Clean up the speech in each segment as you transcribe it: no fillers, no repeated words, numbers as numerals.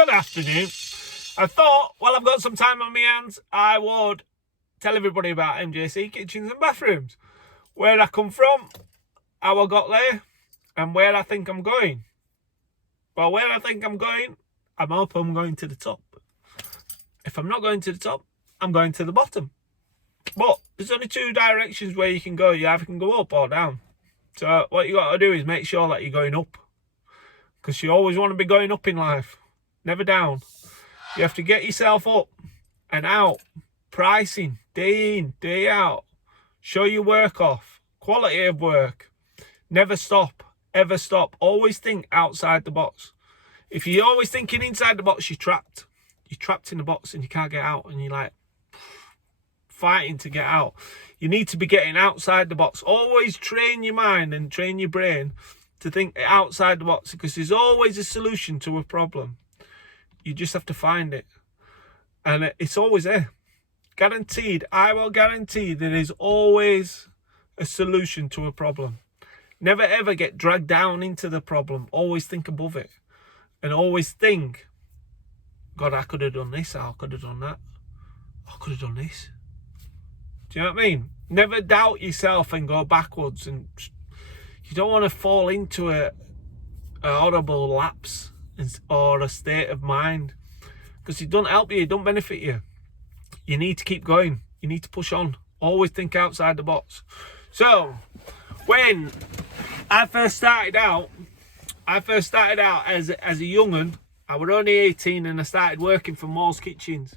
Good afternoon. I thought, well, I've got some time on my hands, I would tell everybody about MJC kitchens and bathrooms, where I come from, how I got there, and where I think I'm going. Well, where I think I'm going, I'm hoping I'm going to the top. If I'm not going to the top, I'm going to the bottom. But there's only two directions where you can go. You either can go up or down. So what you got to do is make sure that you're going up, because you always want to be going up in life, never down. You have to get yourself up and out, pricing, day in, day out. Show your work off, quality of work. Never stop, ever stop. Always think outside the box. If you're always thinking inside the box, you're trapped. You're trapped in the box and you can't get out, and you're like fighting to get out. You need to be getting outside the box. Always train your mind and train your brain to think outside the box, because there's always a solution to a problem. You just have to find it, and it's always there. Guaranteed, I will guarantee there is always a solution to a problem. Never ever get dragged down into the problem. Always think above it, and always think, God, I could have done this, I could have done that, I could have done this. Do you know what I mean? Never doubt yourself and go backwards, and you don't want to fall into a horrible lapse or a state of mind, because it don't help you, it don't benefit you. You need to keep going, you need to push on, always think outside the box. So when I first started out as a young'un, I was only 18, and I started working for Moore's Kitchens.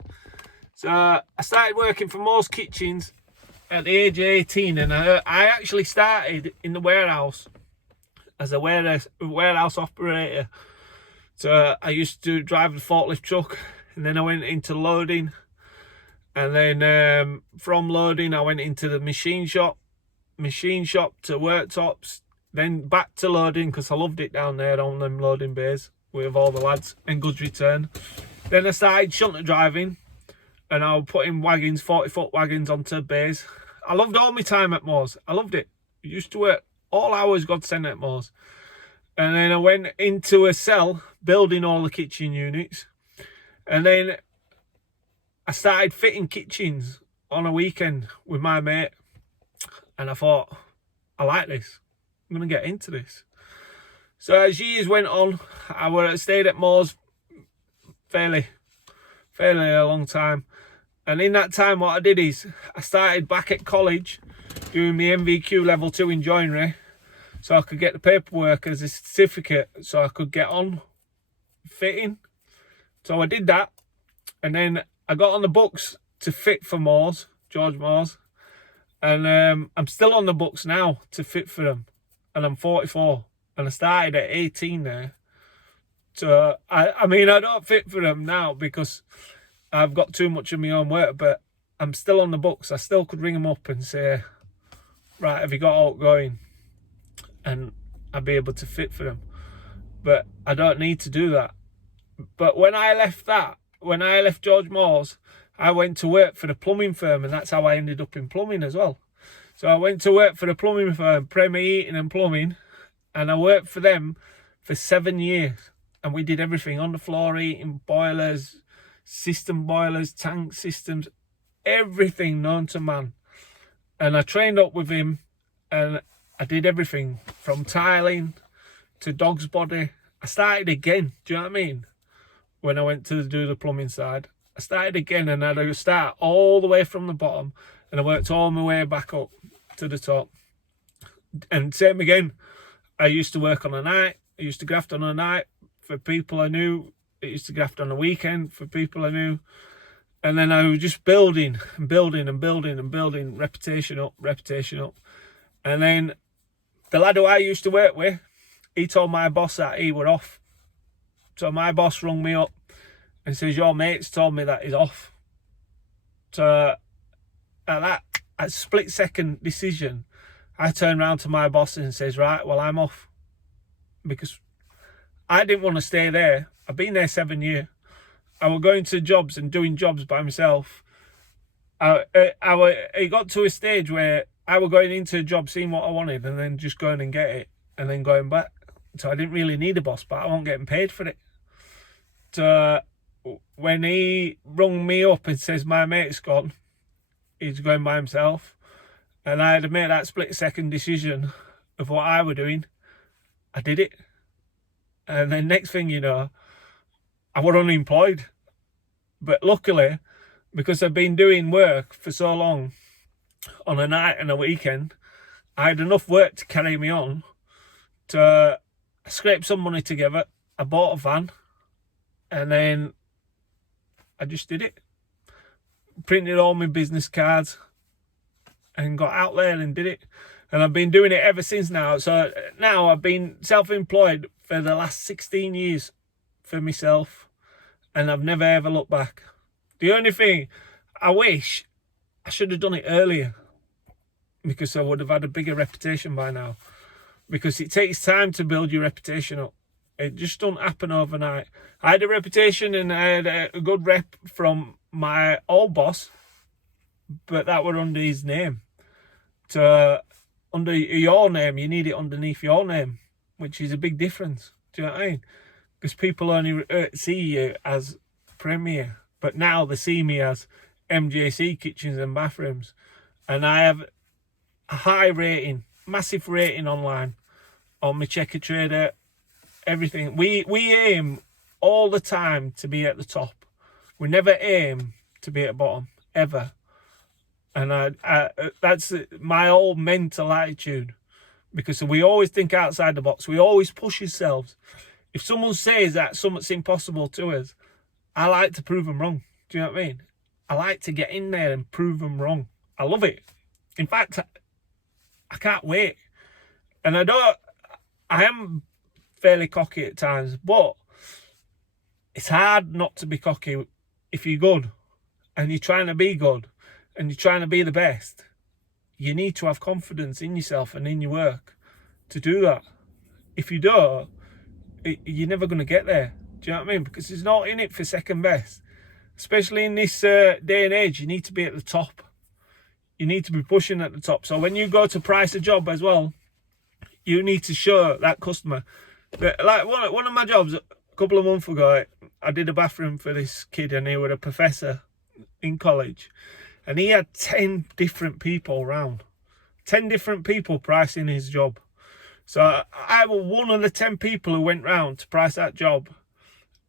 So I started working for Moore's Kitchens at the age of 18, and I actually started in the warehouse as a warehouse operator. So I used to drive the forklift truck, and then I went into loading, and then from loading I went into the machine shop to worktops, then back to loading, because I loved it down there on them loading bays with all the lads, and goods return. Then I started shunter driving, and I was putting wagons, 40-foot wagons onto bays. I loved all my time at Moore's. I loved it. I used to work all hours God sent at Moore's. And then I went into a cell building all the kitchen units, and then I started fitting kitchens on a weekend with my mate, and I thought, I like this, I'm going to get into this. So as years went on, I stayed at Moore's fairly a long time, and in that time what I did is I started back at college doing my MVQ level 2 in joinery, so I could get the paperwork as a certificate, so I could get on fitting. So I did that, and then I got on the books to fit for Moore's, George Moore's, and I'm still on the books now to fit for them, and I'm 44, and I started at 18 there. So I mean, I don't fit for them now because I've got too much of my own work, but I'm still on the books. I still could ring them up and say, right, have you got outgoing? And I'd be able to fit for them. But I don't need to do that. But when I left George Moore's, I went to work for the plumbing firm, and that's how I ended up in plumbing as well. So I went to work for the plumbing firm, Premier Heating and Plumbing, and I worked for them for 7 years. And we did everything: on the floor heating, boilers, system boilers, tank systems, everything known to man. And I trained up with him, and I did everything from tiling to dog's body. I started again, do you know what I mean? When I went to do the plumbing side, I started again, and I had to start all the way from the bottom, and I worked all my way back up to the top. And same again, I used to work on a night, I used to graft on a night for people I knew, I used to graft on a weekend for people I knew, and then I was just building and building and building and building, reputation up. And then the lad who I used to work with, he told my boss that he were off. So my boss rung me up and says, your mate's told me that he's off. So at that split-second decision, I turned around to my boss and says, right, well, I'm off. Because I didn't want to stay there. I've been there 7 years. I was going to jobs and doing jobs by myself. It got to a stage where I was going into a job, seeing what I wanted, and then just going and get it, and then going back. So I didn't really need a boss, but I wasn't getting paid for it. So when he rung me up and says my mate's gone, he's going by himself, and I had to make that split-second decision of what I were doing, I did it. And then next thing you know, I were unemployed. But luckily, because I've been doing work for so long, on a night and a weekend, I had enough work to carry me on, to scrape some money together. I bought a van, and then I just did it. Printed all my business cards and got out there and did it. And I've been doing it ever since now. So now I've been self-employed for the last 16 years for myself, and I've never ever looked back. The only thing I wish I should have done it earlier, because I would have had a bigger reputation by now. Because it takes time to build your reputation up. It just don't happen overnight. I had a reputation and I had a good rep from my old boss, but that were under his name. Under your name, you need it underneath your name, which is a big difference. Do you know what I mean? Because people only see you as Premier, but now they see me as MJC Kitchens and Bathrooms, and I have a high rating, massive rating online on my Checker Trader, everything. We aim all the time to be at the top. We never aim to be at the bottom, ever. And that's my whole mental attitude, because we always think outside the box. We always push ourselves. If someone says that something's impossible to us, I like to prove them wrong. Do you know what I mean? I like to get in there and prove them wrong. I love it. In fact, I can't wait. And I am fairly cocky at times, but it's hard not to be cocky if you're good and you're trying to be good and you're trying to be the best. You need to have confidence in yourself and in your work to do that. If you don't, you're never going to get there. Do you know what I mean? Because it's not in it for second best. Especially in this day and age, you need to be at the top. You need to be pushing at the top. So when you go to price a job as well, you need to show that customer. Like one of my jobs a couple of months ago, I did a bathroom for this kid, and he was a professor in college, and he had 10 different people around, 10 different people pricing his job. So I was one of the 10 people who went round to price that job,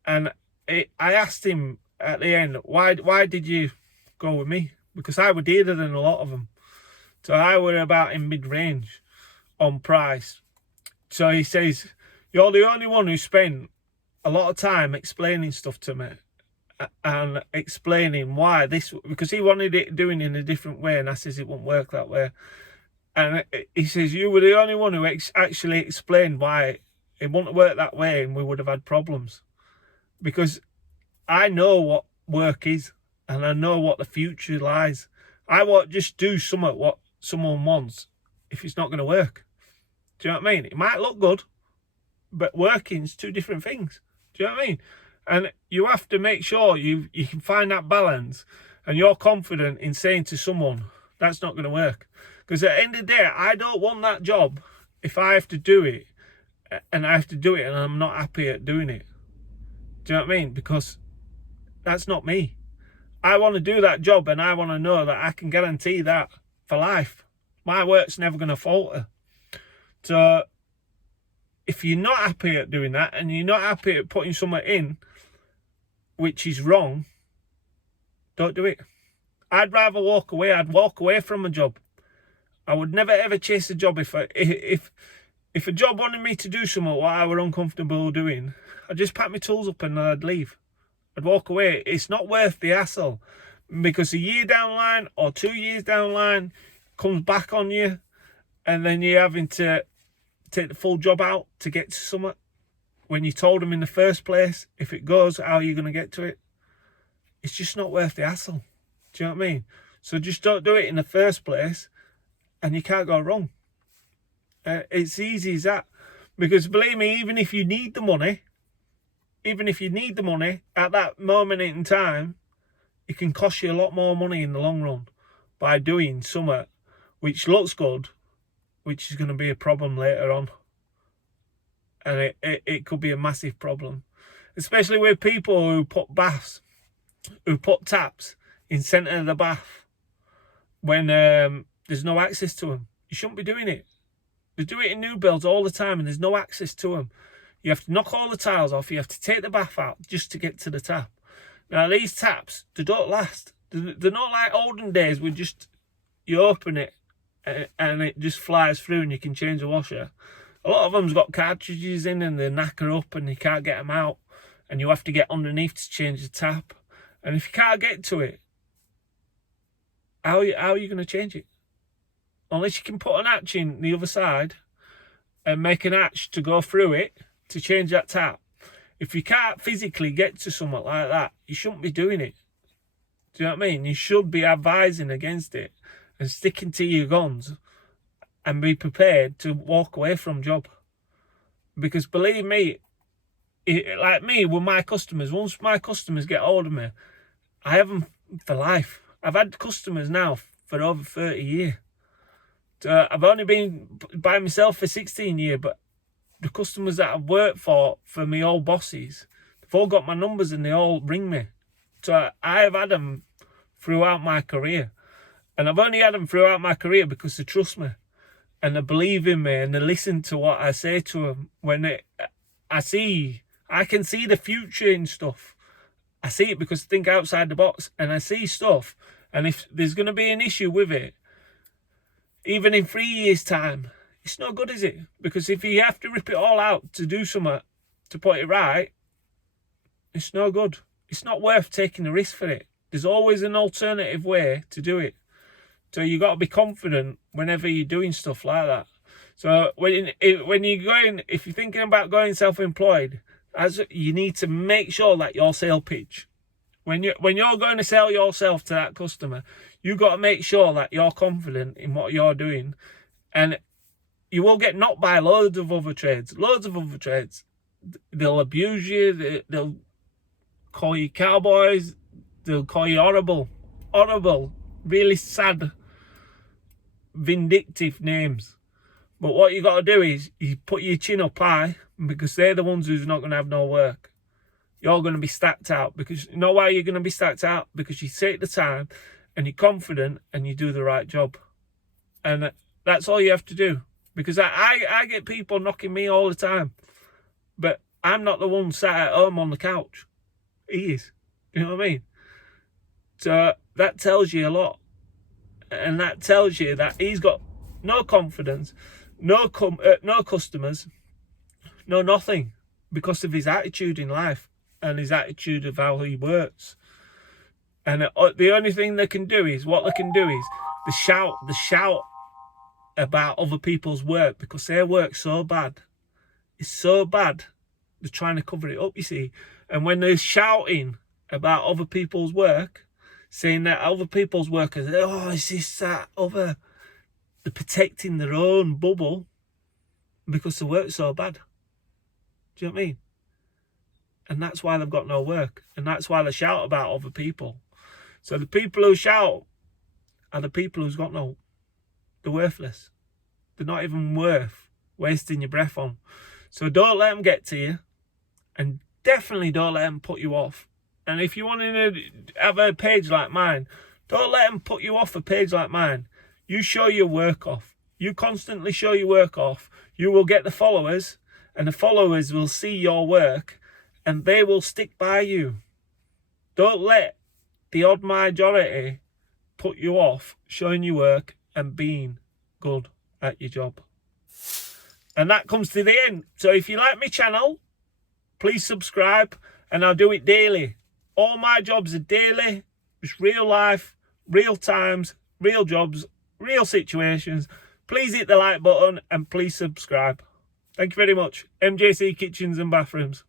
and I asked him at the end, why did you go with me? Because I was dearer than a lot of them. So I were about in mid-range on price. So he says, you're the only one who spent a lot of time explaining stuff to me and explaining why this, because he wanted it doing in a different way, and I says it won't work that way. And he says, you were the only one who actually explained why it wouldn't work that way, and we would have had problems. Because I know what work is, and I know what the future lies. I won't just do something what someone wants if it's not going to work. Do you know what I mean? It might look good, but working's two different things. Do you know what I mean? And you have to make sure you can find that balance, and you're confident in saying to someone, that's not going to work. Because at the end of the day, I don't want that job if I have to do it, and I have to do it and I'm not happy at doing it. Do you know what I mean? Because that's not me. I want to do that job, and I want to know that I can guarantee that for life. My work's never going to falter. So if you're not happy at doing that, and you're not happy at putting something in which is wrong, don't do it. I'd rather walk away. I'd walk away from a job. I would never ever chase a job if a job wanted me to do something what I were uncomfortable doing, I'd just pack my tools up and I'd leave. I'd walk away. It's not worth the hassle, because a year down the line or 2 years down the line comes back on you, and then you're having to take the full job out to get to something when you told them in the first place. If it goes, how are you going to get to it? It's just not worth the hassle. Do you know what I mean? So just don't do it in the first place, and you can't go wrong. It's easy as that. Because believe me, even if you need the money at that moment in time, it can cost you a lot more money in the long run by doing something which looks good, which is going to be a problem later on. And it could be a massive problem. Especially with people who put baths. who put taps in centre of the bath when there's no access to them. You shouldn't be doing it. They do it in new builds all the time and there's no access to them. You have to knock all the tiles off. You have to take the bath out just to get to the tap. Now, these taps, they don't last. They're not like olden days where just you open it and it just flies through and you can change the washer. A lot of them's got cartridges in and they knacker up and you can't get them out. And you have to get underneath to change the tap. And if you can't get to it, how are you going to change it? Unless you can put an hatch in the other side and make an hatch to go through it to change that tap. If you can't physically get to something like that, you shouldn't be doing it. Do you know what I mean? You should be advising against it and sticking to your guns and be prepared to walk away from job. Because believe me, like me with my customers, once my customers get hold of me, I have them for life. I've had customers now for over 30 years. I've only been by myself for 16 years, but the customers that I've worked for my old bosses, they've all got my numbers and they all ring me. So I have had them throughout my career. And I've only had them throughout my career because they trust me. And they believe in me and they listen to what I say to them. When I can see the future in stuff. I see it because I think outside the box and I see stuff. And if there's going to be an issue with it, even in 3 years' time, it's not good, is it? Because if you have to rip it all out to do something, to put it right, it's no good. It's not worth taking the risk for it. There's always an alternative way to do it. So you got to be confident whenever you're doing stuff like that. So when you're going, if you're thinking about going self-employed, you need to make sure that your sale pitch, when you're going to sell yourself to that customer, you got to make sure that you're confident in what you're doing, and you will get knocked by loads of other trades. They'll abuse you. They'll call you cowboys. They'll call you horrible, really sad, vindictive names. But what you got to do is you put your chin up high, because they're the ones who's not going to have no work. You're going to be stacked out. Because you know why you're going to be stacked out? Because you take the time and you're confident and you do the right job. And that's all you have to do. Because I get people knocking me all the time. But I'm not the one sat at home on the couch. He is. You know what I mean? So that tells you a lot. And that tells you that he's got no confidence, no customers, no nothing, because of his attitude in life and his attitude of how he works. And the only thing they can do is the shout about other people's work, because their work's so bad. It's so bad, they're trying to cover it up, you see. And when they're shouting about other people's work, saying that other people's work is, oh, is this, that, other, they're protecting their own bubble because the work's so bad. Do you know what I mean? And that's why they've got no work. And that's why they shout about other people. So the people who shout are the people who's got no, they're worthless. They're not even worth wasting your breath on. So don't let them get to you. And definitely don't let them put you off. And if you want to have a page like mine, don't let them put you off a page like mine. You show your work off. You constantly show your work off. You will get the followers, and the followers will see your work, and they will stick by you. Don't let the odd majority put you off showing your work and being good at your job. And that comes to the end. So if you like my channel, please subscribe, and I'll do it daily. All my jobs are daily. It's real life, real times, real jobs, real situations. Please hit the like button and please subscribe. Thank you very much. MJC Kitchens and Bathrooms.